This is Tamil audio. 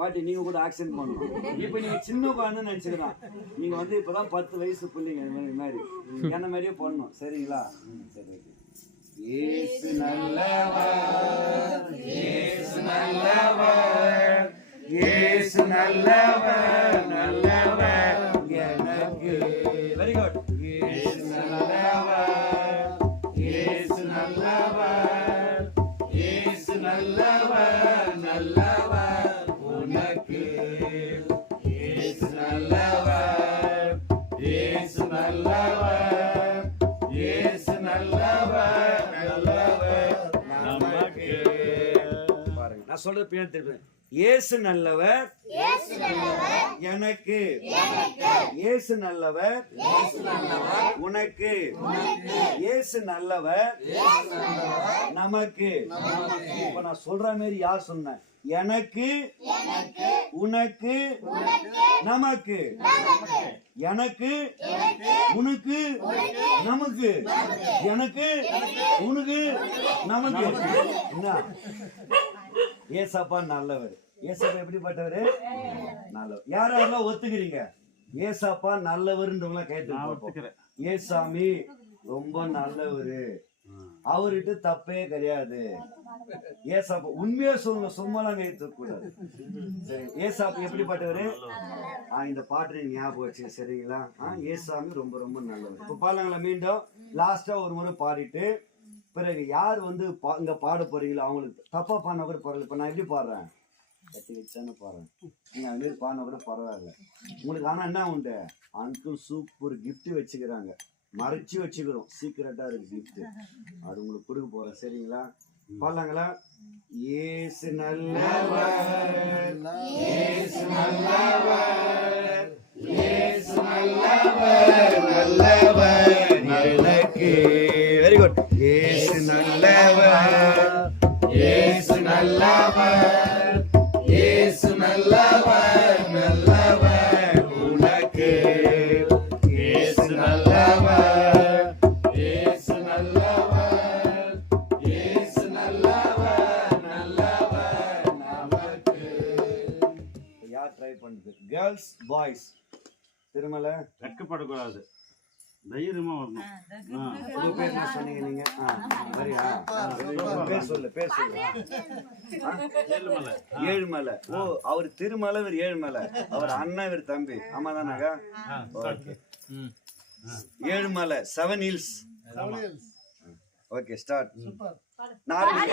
பாட்டி நீங்க கூட ஆக்சன் பண்ணணும். இப்ப நீங்க சின்ன குழந்தை நினைச்சுக்கலாம். நீங்க வந்து இப்பதான் 10 வயசு பிள்ளைங்க இந்த மாதிரி என்ன மாதிரியே பண்ணணும். சரிங்களா? சரி. இயேசு நல்லவர், இயேசு நல்லவர், இயேசு நல்லவர், நல்லவர் எனக்கு. Very good. இயேசு நல்லவர், இயேசு நல்லவர், இயேசு நல்லவர், நல்லவர் உனக்கு. இயேசு நல்லவர், இயேசு நல்லவர், இயேசு நல்லவர், நல்லவர் நமக்கு. பாருங்க, நான் சொல்றது பின்னாடி திருப்பி. இயேசு நல்லவர் எனக்கு, இயேசு நல்லவர் உனக்கு, இயேசு நல்லவர் நமக்கு. இப்ப நான் சொல்ற மாதிரி யார் சொன்ன? எனக்கு, உனக்கு, நமக்கு. எனக்கு, உனக்கு, நமக்கு. எனக்கு, உனக்கு, நமக்கு. என்ன? ஏசப்பா நல்லவர். ஏசப்பா எப்படிப்பட்டவரு? நல்லவர். யாரெல்லாம் ஒத்துக்கிறீங்க ஏசப்பா நல்லவருன்றவங்களா? கேட்டு ஏசாமி ரொம்ப நல்லவரு, அவர்கிட்ட தப்பே கிடையாது. ஏசாப்பா உண்மையா சொல்லுங்க, சும்மாலாம் கேட்க கூடாது. சரி, ஏசாப்பா எப்படிப்பட்டவரு? இந்த பாட்டு நீங்க ஞாபகம் வச்சு. சரிங்களா? ஏசாமி ரொம்ப ரொம்ப நல்லவர். இப்ப பாருங்களா, மீண்டும் லாஸ்டா ஒரு முறை பாடிட்டு பிறகு யார் வந்து இங்க பாட போறீங்களோ அவங்களுக்கு தப்பா பாடினா கூட பரவாயில்ல. இப்ப நான் எப்படி பாடுறேன்? கட்டி வச்சானு பாடுறேன். நீங்க அது மாதிரி பாடினா கூட பரவாயில்ல உங்களுக்கு. ஆனா என்ன உண்டு, அங்கிள் சூப்பர் கிஃப்ட் வச்சுக்கிறாங்க, மறைச்சு வச்சுக்கிறோம், சீக்கிரட்டா இருக்கு கிஃப்ட், அது உங்களுக்கு கொடுக்க போறேன். சரிங்களா? பாடலாங்களா? இயேசு நல்லவர், இயேசு நல்லவர், இயேசு நல்லவர், நல்லவர் எனக்கு. Very good. இயேசு நல்லவர், இயேசு நல்லவர், இயேசு நல்லவர், நல்லவர் உனக்கு. இயேசு நல்லவர், இயேசு நல்லவர், இயேசு நல்லவர், நல்லவர் நமக்கு. யார் ட்ரை பண்ணுது? Girls, boys. திருமலை வெட்கப்படக்கூடாது, தைரியமா வரணும். பேர் என்ன சொன்னீங்க நீங்க? பேர் சொல்லு, பேர் சொல்லு. ஏழுமலை. ஓ, அவர் திருமலை, இவர் ஏழுமலை. அவர் அண்ணா, இவர் தம்பி. ஆமா தானாக்கா? Okay. Ezhumalai, 7 hills. Okay, start. நல்லவர்,